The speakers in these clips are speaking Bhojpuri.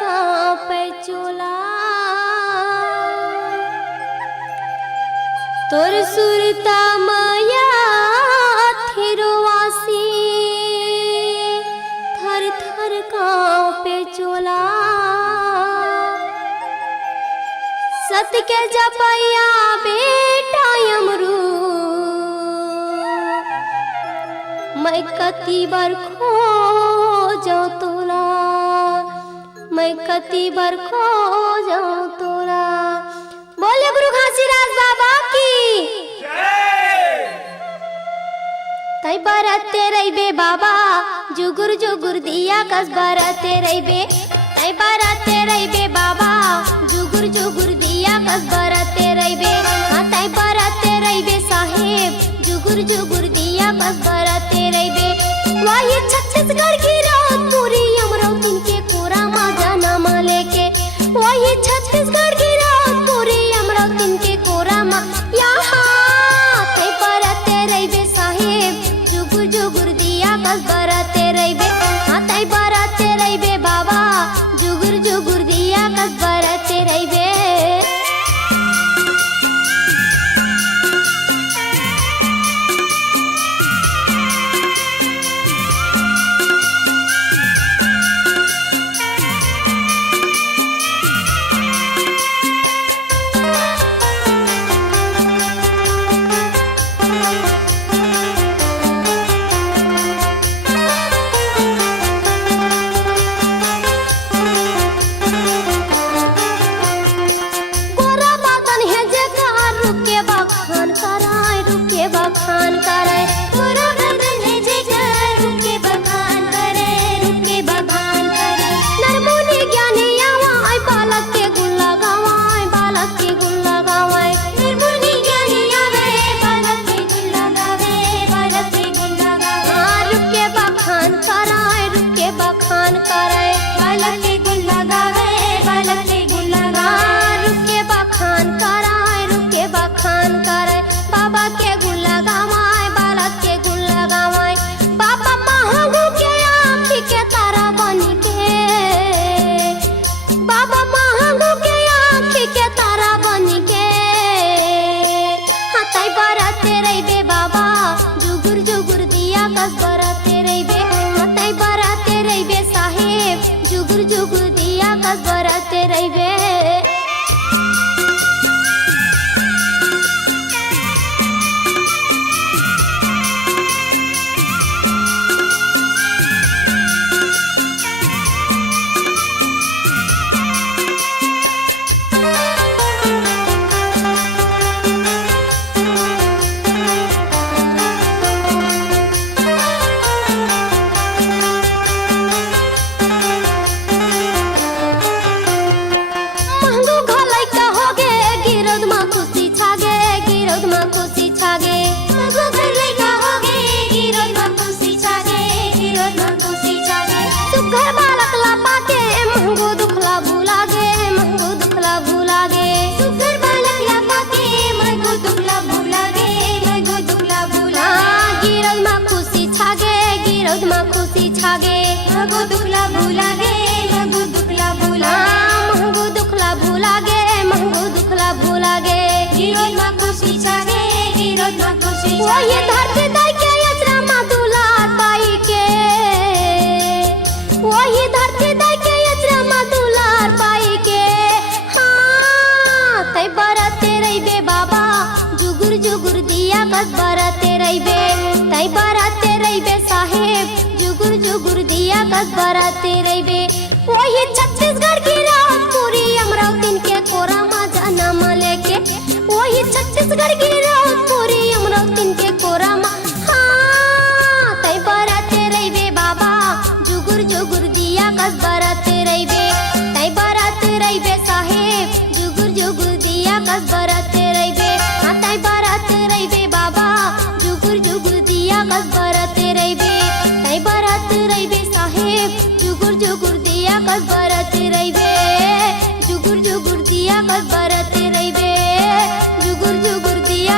कांपे चोला तोर सुरता माया थिरवासी थर थर कांपे चोला सत के जपैया बेटा यमरू मैं कती बार खो जाऊं तोला मैं कती बार खो जाऊं तोला। बोले गुरु घासीदास बाबा की तई बरते रहिबे बाबा जुगुर जुगुर दिया कस बरते रहिबे तई बरते रहिबे बाबा जुगुर जुगुर दिया कस बरते रहिबे हाँ तई बरते रहिबे साहेब जुगुर जुगुर दिया कस बरते रहिबे। वही छत्तीसगढ़ की रात पूरी अमरावती के कोरा माँ जाना माँ लेके वही छत्तीसगढ़ की रात पूरी अमरावती के कोरा माँ यहाँ तई बरते रहिबे साहेब जुगुर जुगुर दिया कस बरते रहिबे हाँ तई बरते रहिबे बाबा जुगुर जुगुर दिया कस बरते रहिबे। बखान करे पूरा बदन है जेकर रुके बखान करे नरमुनि ज्ञानी आवाय बालक के गुण लगावाय नरमुनि ज्ञानी आवे बालक के गुण लगावे रुके बखान कराय बालक के गुण लगावे रुके बखान कराय बाबा के गुण लगावाय बालक के गुण लगावाय बाबा महागु के आँखी के तारा बनी के बाबा महागु के आँखी के तारा बनी के हाँ तई बरते रहिबे बाबा जुगुर जुगुर दिया कस बरते रहिबे हाँ तई बरते रहिबे साहेब जुगुर जुगुर दिया कस बरते रहिबे। महगो दुखला भूला गे महगो दुखला भूला गे गिरोध मा खुशी छागे वही धरती दाई के यचरा मा दुलार पाई के वही धरती दाई के यचरा मा दुलार पाई के हाँ तई बरते रहिबे बाबा जुगुर जुगुर दिया कस बरते रहिबे तई बरते रहिबे साहेब जुगुर जुगुर दिया कस बरते रहिबे। वही छत्तीसगढ़ की रात पूरी अमरावती के कोरा माँ जाना माँ लेके वही छत्तीसगढ़ की रात पूरी अमरावती के कोरा माँ हाँ तई बरते रहिबे बाबा जुगुर जुगुर दिया कस बरते रहिबे तई बरते रहिबे साहेब जुगुर जुगुर दिया कस बरते रहिबे हाँ तई बरते रहिबे बाबा जुगुर जुगुर दिया कस बरते रहिबे तई बरते रहिबे साहेब जुगुर जुगुर दिया कस बरते रहिबे जुगुर जुगुर दिया कस बरते रहिबे जुगुर जुगुर दिया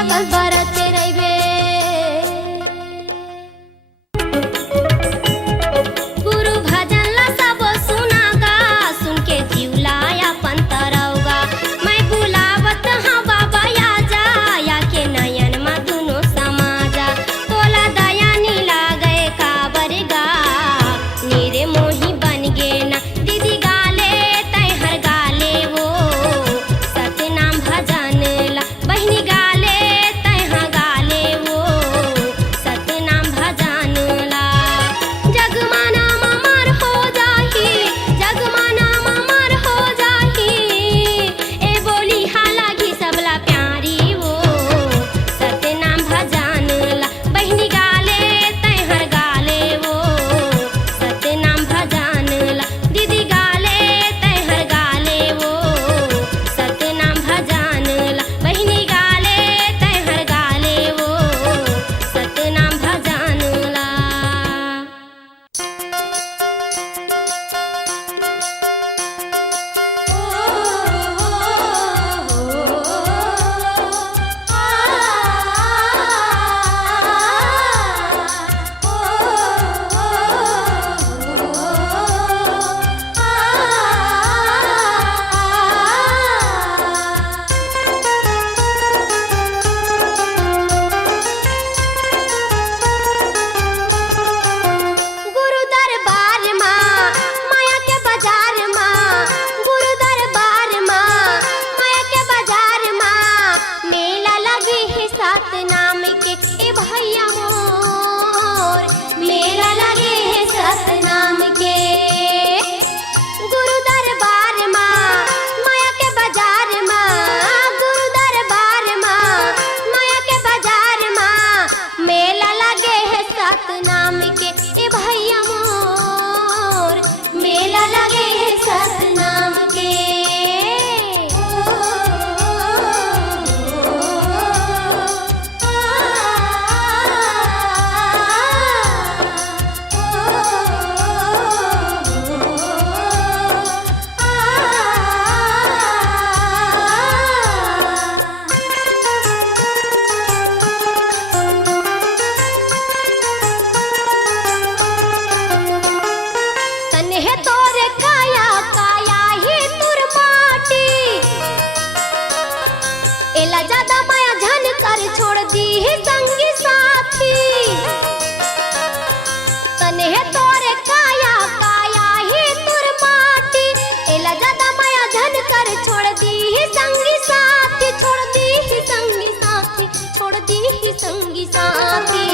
तने तोरे काया काया ही तुर माटी एला ज्यादा माया धन कर छोड़ दी ही संगी साथी छोड़ दी ही संगी साथी छोड़ दी ही संगी साथी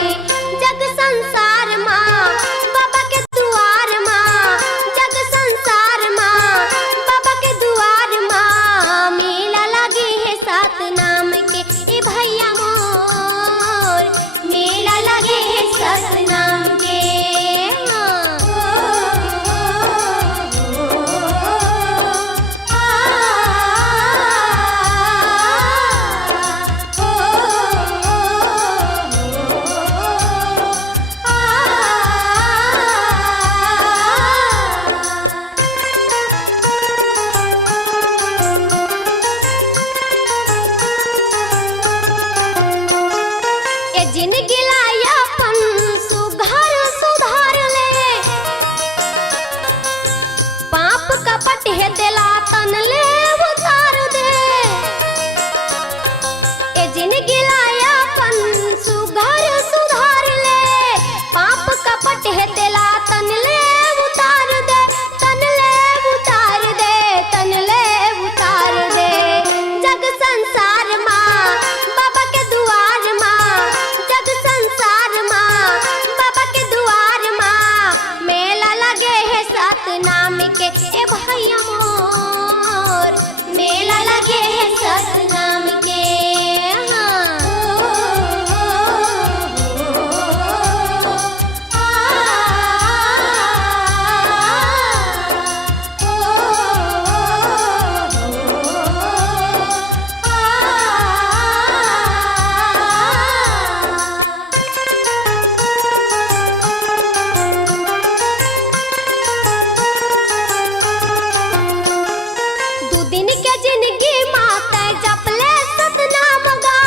जग संसार माँ बाबा के दुआर माँ जग संसार माँ बाबा के दुआर माँ मेला लगी है सात नाम के ए भैया मोर मेला लगे है सात नाम के जिनगी लायापन सुधार सुधार ले पाप कपट है दिला तन ले उतार दे ए जिनगी लायापन सुधार सुधार ले पाप कपट है दिला तन ले उतार दे तन ले उतार दे तन ले उतार दे जग संसार माँ बाबा के दुआर माँ जग संसार माँ बाबा के दुआर माँ मेला लगे है सात नाम के ए भैया मोर मेला लगे है सात नाम के जिनगी माता जपले सतनाम गा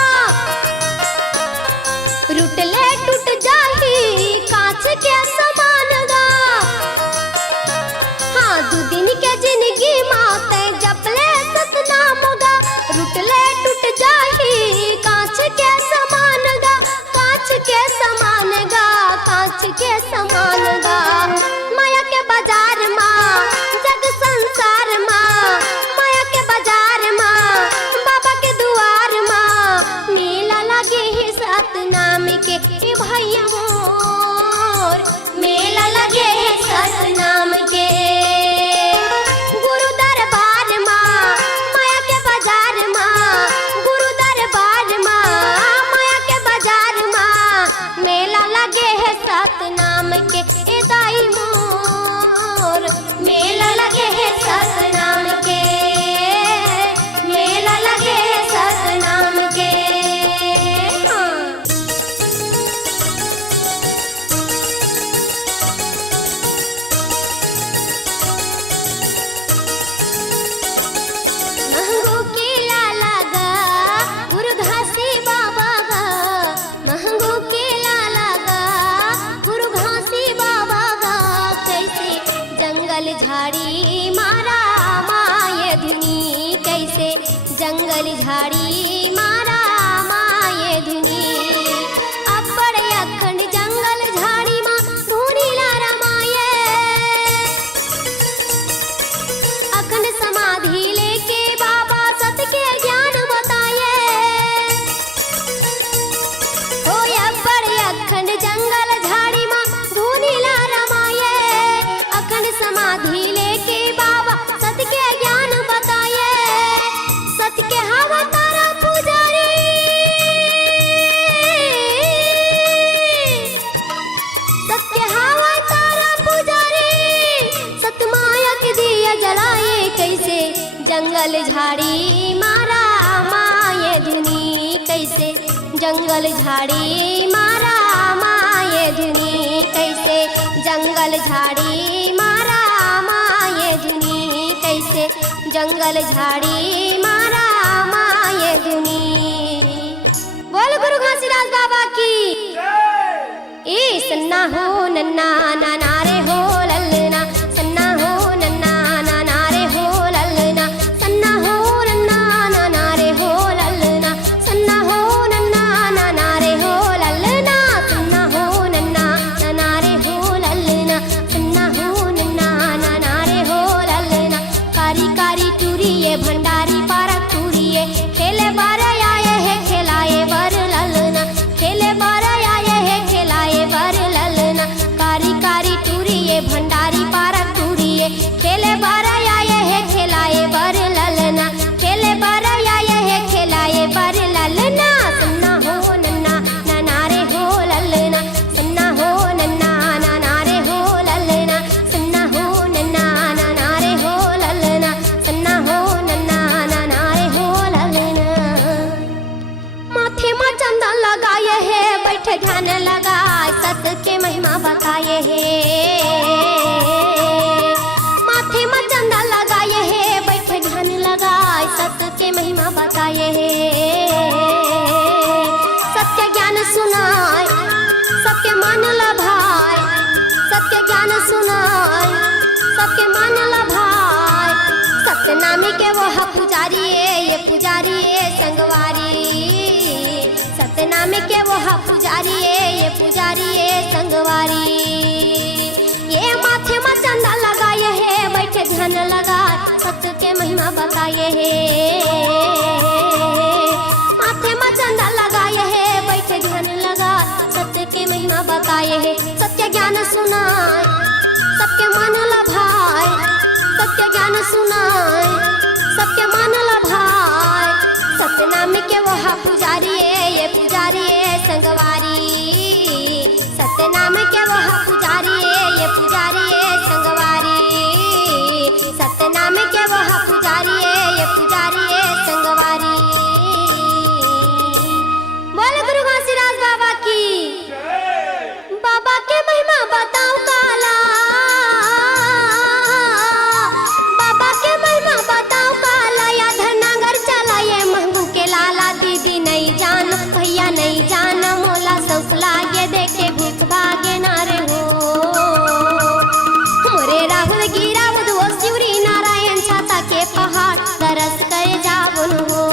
रुटले टूट जाही कांच के समान गा हाँ दू दिन के जिनगी माता जपले सतनाम गा रुटले टूट जाही कांच के समान गा कांच के समान गा कांच के समान गा माया के बाजार माँ जग संसार माँ माया के बाजार माँ बाबा के दुआर माँ मेला लगे है सात नाम के ए भैया मोर मेला लगे है सात नाम के गुरु दरबार माँ माया के बाजार माँ गुरु दरबार माँ माया के बाजार माँ मेला लगे है सात नाम के ए दाई मोर मेला लगे है सात नाम के मेला लगे है सात नाम के महंगो केला लगा गुरु घासी बाबा गा महंगो केला लगा गुरु घासी बाबा गा कैसे जंगल झाड़ी मारा माये धुनी कैसे जंगल झाड़ी मारा माये धुनी अब्बड़ अखंड जंगल झाड़ी माँ धुनी लारा माये अखंड समाधि लेके बाबा सत के ज्ञान बताए हो अब्बड़ अखंड जंगल झाड़ी माँ धुनी लारा माये अखंड समाधि लेके बाबा सत के ज्ञान बताए सत के हवा तारा पुजारी सत के हवा तारा पुजारी सत माया के दिया जलाए कैसे जंगल झाड़ी मारा माये धुनी कैसे जंगल झाड़ी मारा माये धुनी कैसे जंगल झाड़ी मारा माये धुनी कैसे जंगल झाड़ी मारा माये धुनी बोल गुरु घासीदास बाबा की ए सन्ना हो नन्ना नाना रे हो ललना सन्ना हो नन्ना नाना रे हो ललना सन्ना हो नन्ना नाना रे हो ललना सन्ना हो नन्ना नाना रे हो ललना सन्ना हो नन्ना नाना रे हो ललना ज्ञान सुनाय सबके मन लभाय सत्यनामी के वो पुजारी ये पुजारी संगवारी सत्यनामी के वो पुजारी ये पुजारी संगवारी ये माथे में चंदा लगाए है बैठे ध्यान लगा सत्य के महिमा बताए है माथे में चंदा लगाए है बैठे ध्यान लगा सत्य के महिमा बताए है सत्य ज्ञान सुनाए सबके मन लभाए सत्य ज्ञान सुनाए सबके मन लभाए सत्यनामी के वो पुजारी ये पुजारी संगवारी सत्यनामी के वो पुजारी ये पुजारी संगवारी सत्यनामी के वो पुजारी ये पुजारी संगवारी। बोले गुरु घासीदास बाबा की बाबा के महिमा बताओ काला बाबा के महिमा बताओ काला या धनागर चला ये महबू के लाला दीदी नहीं जान भैया नहीं जान मोला सौख लागे देखे भूख भागे नारे हो मोरे राहुल गिरा वो शिवरी नारायण छाता के पहाड़ तरस करे जावन हो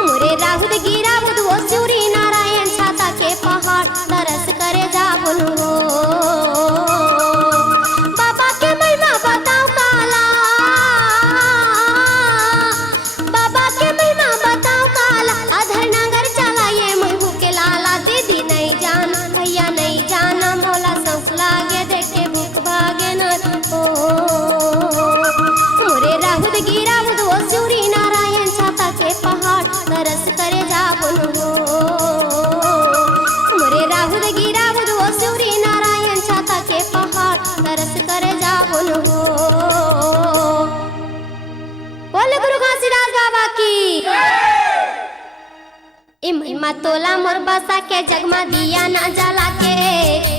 मोरे राहुल गिरा वो शिवरी नारायण छाता के पहाड़ तरस करे जावन हो बाबा के महिमा बताओ काला बाबा के महिमा बताओ काला अधर नगर चला ये महबू के लाला दीदी नहीं जान भैया नहीं जान मोला सौख लागे देखे भूख भागे न हो मोरे राहुल गिरा वो शिवरी नारायण छाता के पहाड़ तरस करे जावन हो मोरे राहुल गिरा वो शिवरी नारायण छाता के पहाड़ तरस करे जावन हो। बोले गुरु घासीदास बाबा की ई महिमा तोला मोर बसा के जगमा दिया ना जला के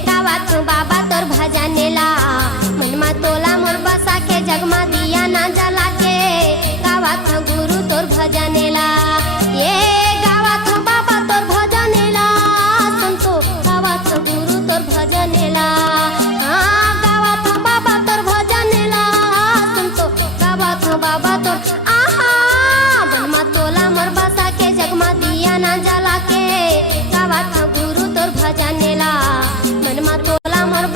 गावत बाबा तोर भजनेला महिमा तोला मोर बसा के जगमा दिया ना जला के गावत गुरु तोर भजनेला ये गावत बाबा तोर भजनेला संतो गावत गुरु तोर भजनेला हाँ गावत बाबा तोर भजनेला संतो गावत बाबा तोर आहा महिमा तोला मोर बसा के जगमा दिया ना जला के गावत गुरु तोर भजनेला महिमा तोला मोर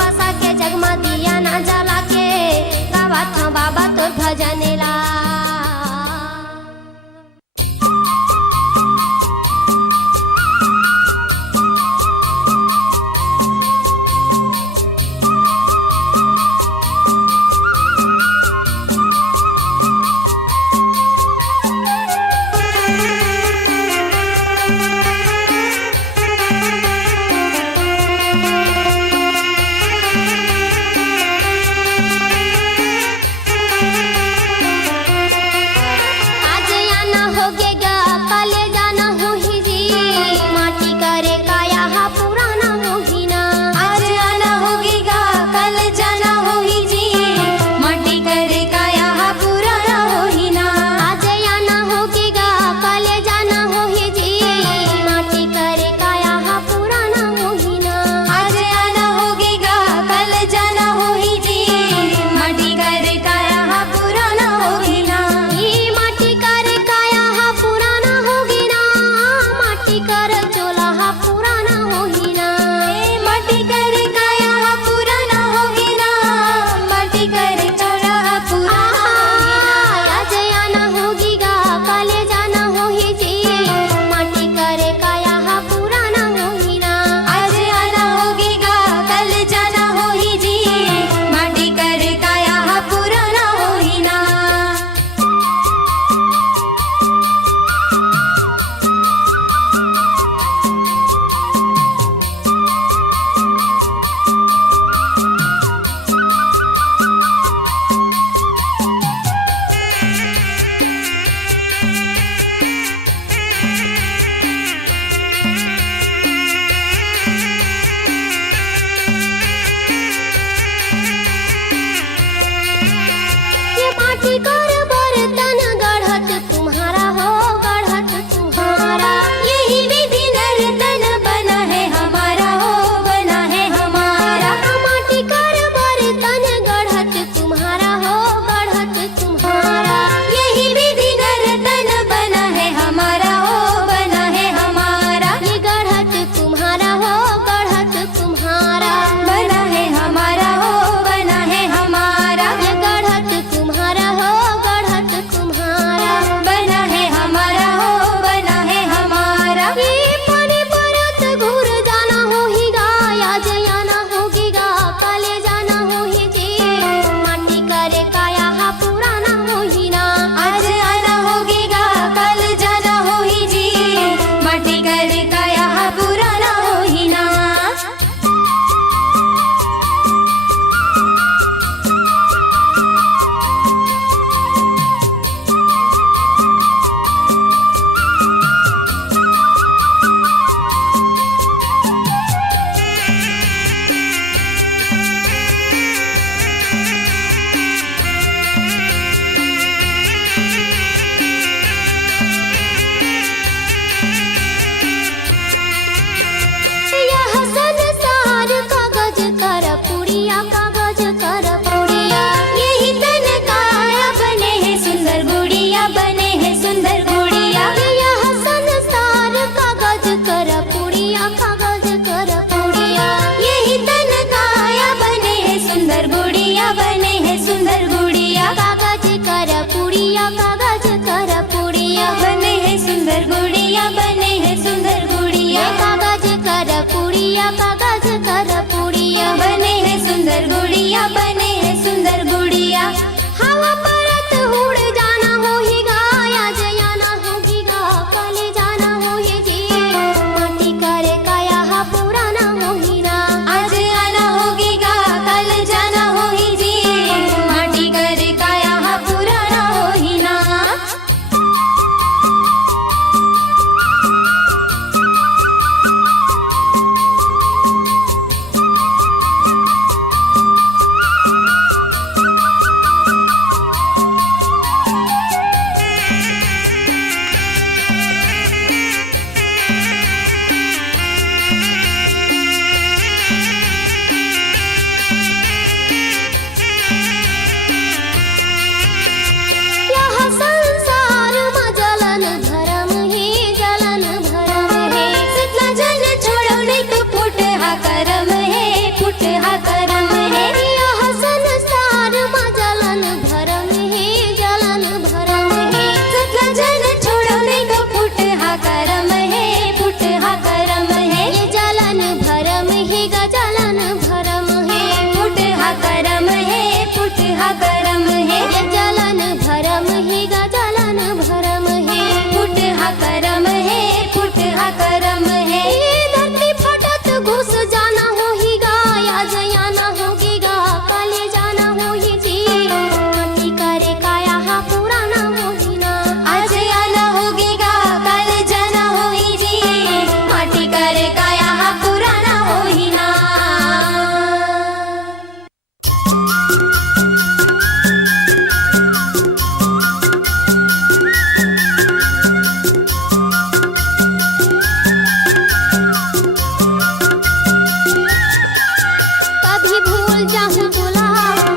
भूल जाऊं तोला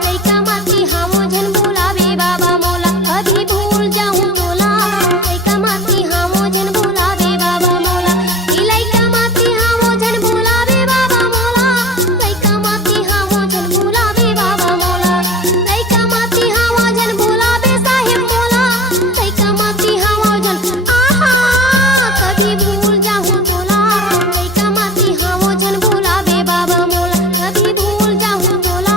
लइका माती हावो जन भुलावे बाबा मोला कभी भूल जाऊं तोला लइका माती हावो जन भुलावे बाबा मोला ई लइका माती हावो जन भुलावे बाबा मोला लइका माती हावो जन भुलावे बाबा मोला लइका माती हावो जन भुलावे साहेब मोला लइका माती हावो जन आहा कभी भूल जाऊं तोला लइका माती हावो जन भुलावे बाबा मोला कभी भूल जाऊं तोला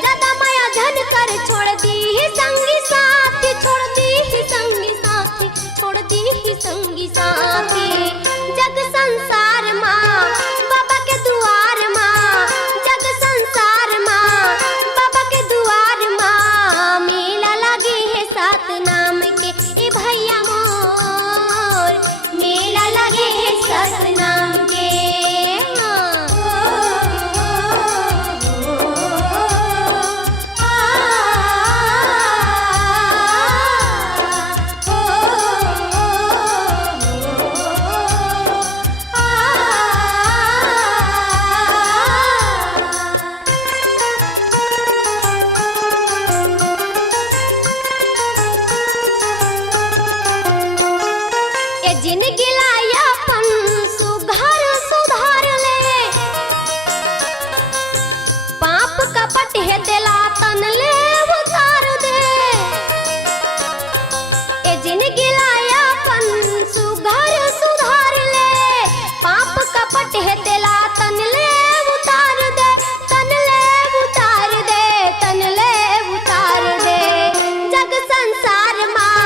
ज्यादा माया धन कर छोड़ दी ही संगी साथी, छोड़ दी ही संगी साथी, छोड़ दी ही संगी साथी। जग संसार माँ बाबा के दुआर माँ, जग संसार माँ बाबा के दुआर माँ, मेला लगी है सात नाम के ए भैया मोर, मेला लगे है सात नाम के। जिनगी लायापन सुधार सुधार ले, पाप कपट है दिला तन ले उतार दे। ए जिनगी लायापन सुधार सुधार ले, पाप कपट है दिला तन ले उतार दे, तन ले उतार दे, तन ले उतार दे। जग संसार माँ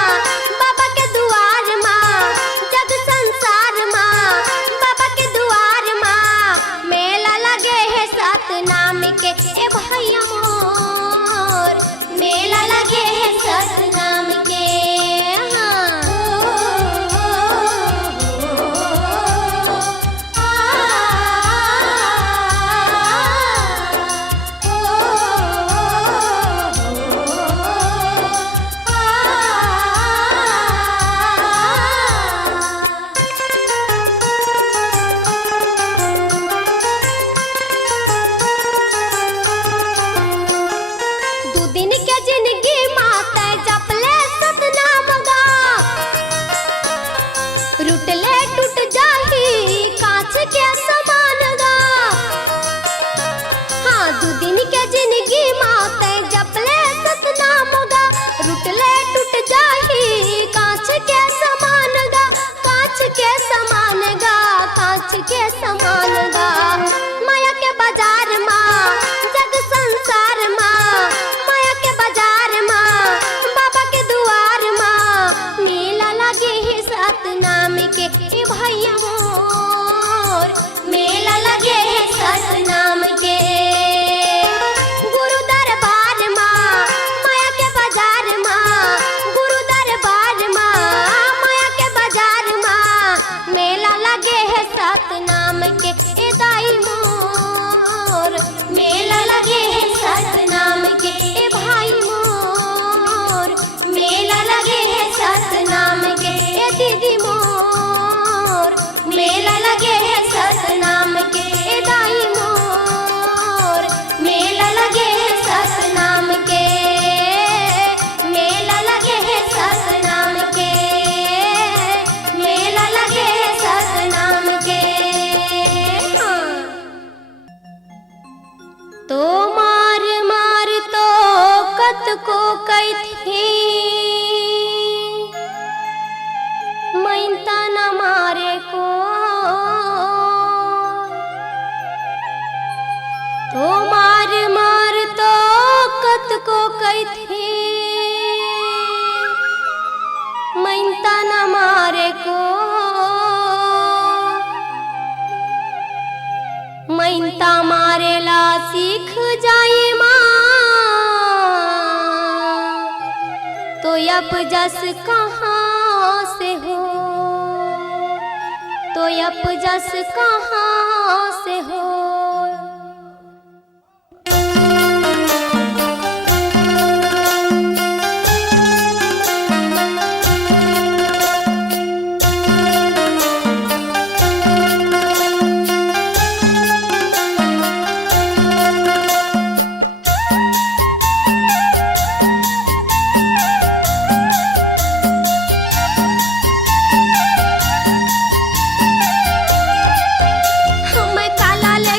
बाबा के दुआर माँ, जग संसार माँ बाबा के दुआर माँ, मेला लगे है सात नाम के ए भैया मोर, मेला लगे है सात नाम के। रुटले टूट जाही कांच के समान गा, हाँ दू दिन के जिंदगी माते जपले सतनाम गा। रुटले टूट जाही कांच के समान गा, कांच के समान गा, कांच के समान गा। माया के बाजार माँ जग संसार माँ, माया के बाजार माँ बाबा के दुआर माँ, मेला लगे है सात नाम के ए भैया मोर, मेला लगे है सात नाम के। गुरु दरबार माँ माया के बाजार माँ, गुरु दरबार माँ माया के बाजार माँ, मेला लगे है सात नाम के ए दाई मोर, मेला लगे है सात नाम के ए भाई मोर, मेला लगे है सात नाम के ए दीदी मोर, मेला लगे है सात नाम के ए दाई मोर, मेला लगे है सात नाम के, मेला लगे है सात नाम के, मेला लगे है सात नाम के। हाँ। तो मार मार तो कत को कई थी, मैंता न मारे को। तो मार मार तो कत को कई थी, मैंता न मारे को। मैंता मारेला सीख जाए माँ, तो यप जस कहाँ से हो, तो यप जस कहाँ से हो। मैं काला ले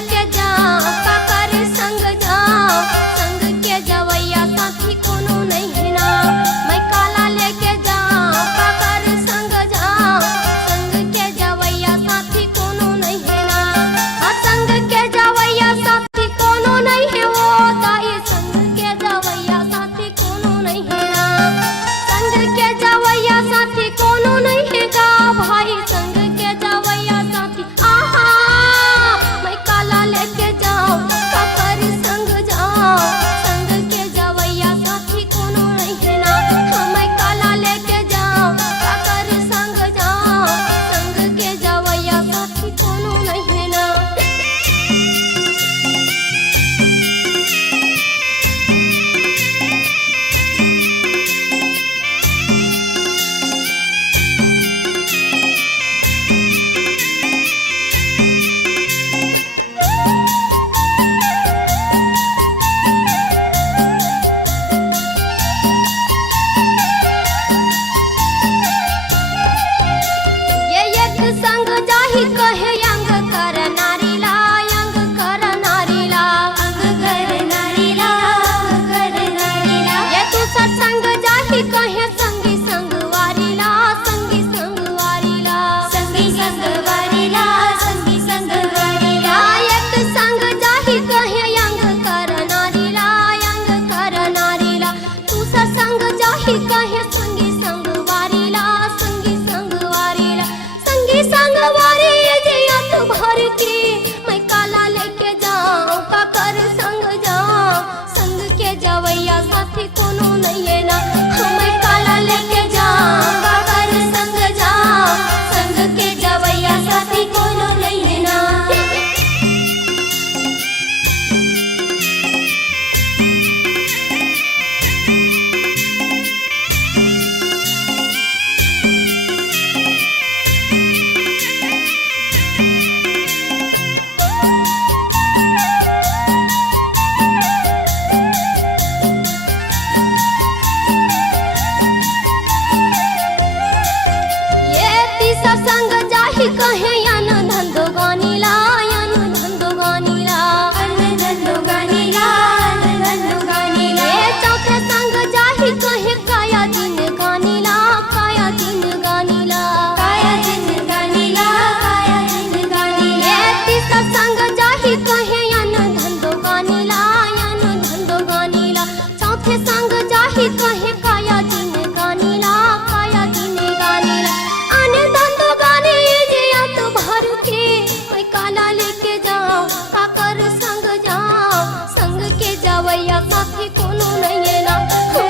साथे संग जाही कहे काया दिन गानीला काया दिन गानीला आने दंदो गाने जे आत भर के मैं काला लेके जाओ काकर संग जाओ संग के जावैया साथी कोनो नहीं है ना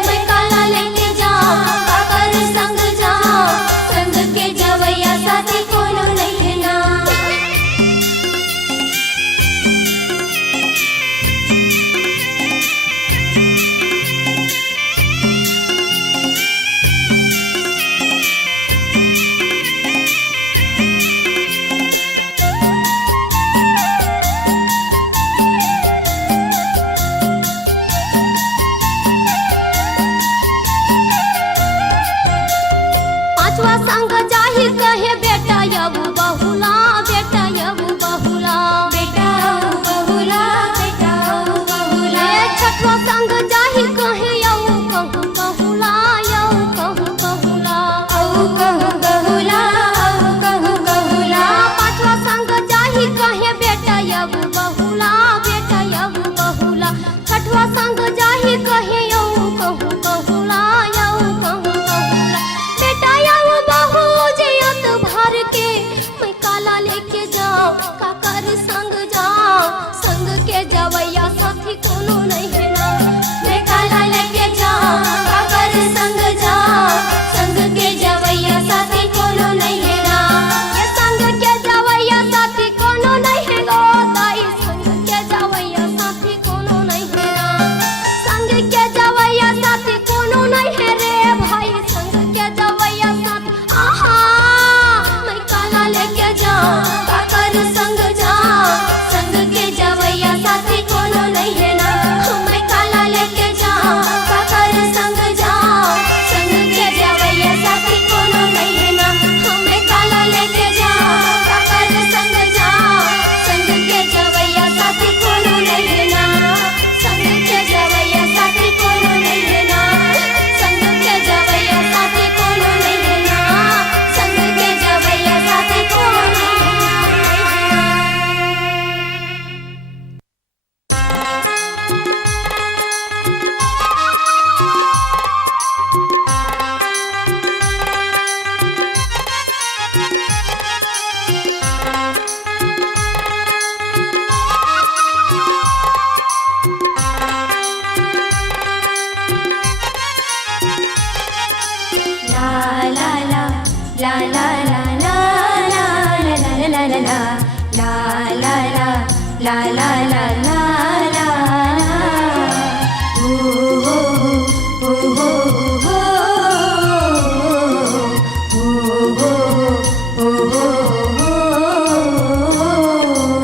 मैं काला लेके जाओ काकर संग जाओ संग के जावैया साथी कोनो नहीं है ना। पांचवा संग जाही कहे बेटा यबु बहुला बेटा यबु बहुला बेटा बहुला बेटा बहुला छठवा संग जाही कहे यऊ कहूँ कहूला यऊ कहूँ कहूला औ कहूँ कहूला औ कहूँ कहूला पांचवा संग जाही कहे बेटा यबु बहुला बेटा यबु बहुला छठवा संग जाही कहे यऊ कहूँ कहूला यऊ कहूँ कहूला बेटा यऊ बहु जियत भर के मैं काला लेके जाओ काकर संग जाओ संग के जवैया साथी कोनो नहीं है ना मैं काला लेके जाओ काकर संग जाओ संग के जवैया साथी कोनो नहीं है ना ये संग के जवैया साथी कोनो नहीं है गो ताई संग के जवैया साथी कोनो नहीं है ना संग के जवैया साथी कोनो नहीं है रे भाई संग के जवैया साथी आहा मैं काला लेके जाओ काकर संग जाओ संग के जवैया साथी कोनो नहीं है ना मैं काला लेके जाओ काकर संग जाओ संग के जवैया साथी कोनो नहीं है ना मैं काला लेके जाओ काकर संग जाओ संग के जवैया साथी कोनो नहीं है ना संग के जवैया साथी कोनो नहीं है ना संग के जवैया साथी कोनो नहीं है ना संग के जवैया साथी कोनो नहीं है ना।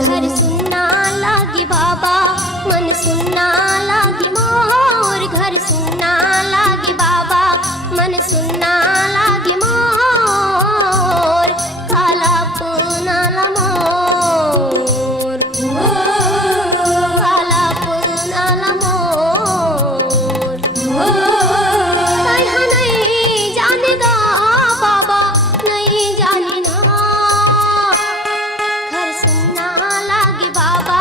घर सुनना लागी बाबा मन सुनना लागी मोर घर सुनना लागी बाबा मन सुनना लागी मोर काला पुनाला मोर काला पुनाला मोर कहाँ नहीं जानेगा बाबा नहीं जाने ना घर सुनना लागे बाबा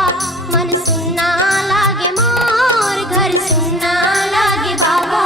मन सुनना लागे मोर घर सुनना लागे बाबा।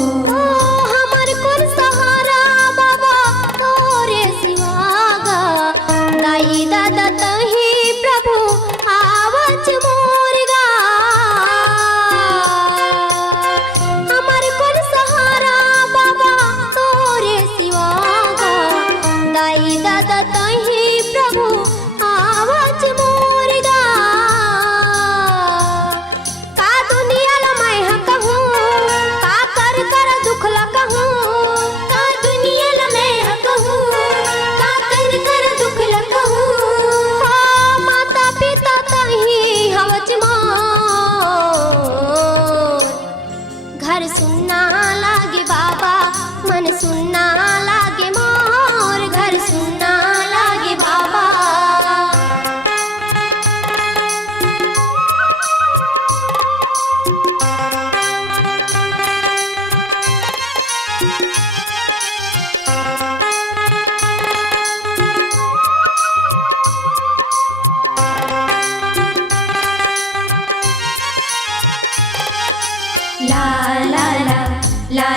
हमर कोन सहारा बाबा तोरे सिवागा दाई दादा तही प्रभु आवच मोरगा हमर कोन सहारा बाबा तोरे सिवा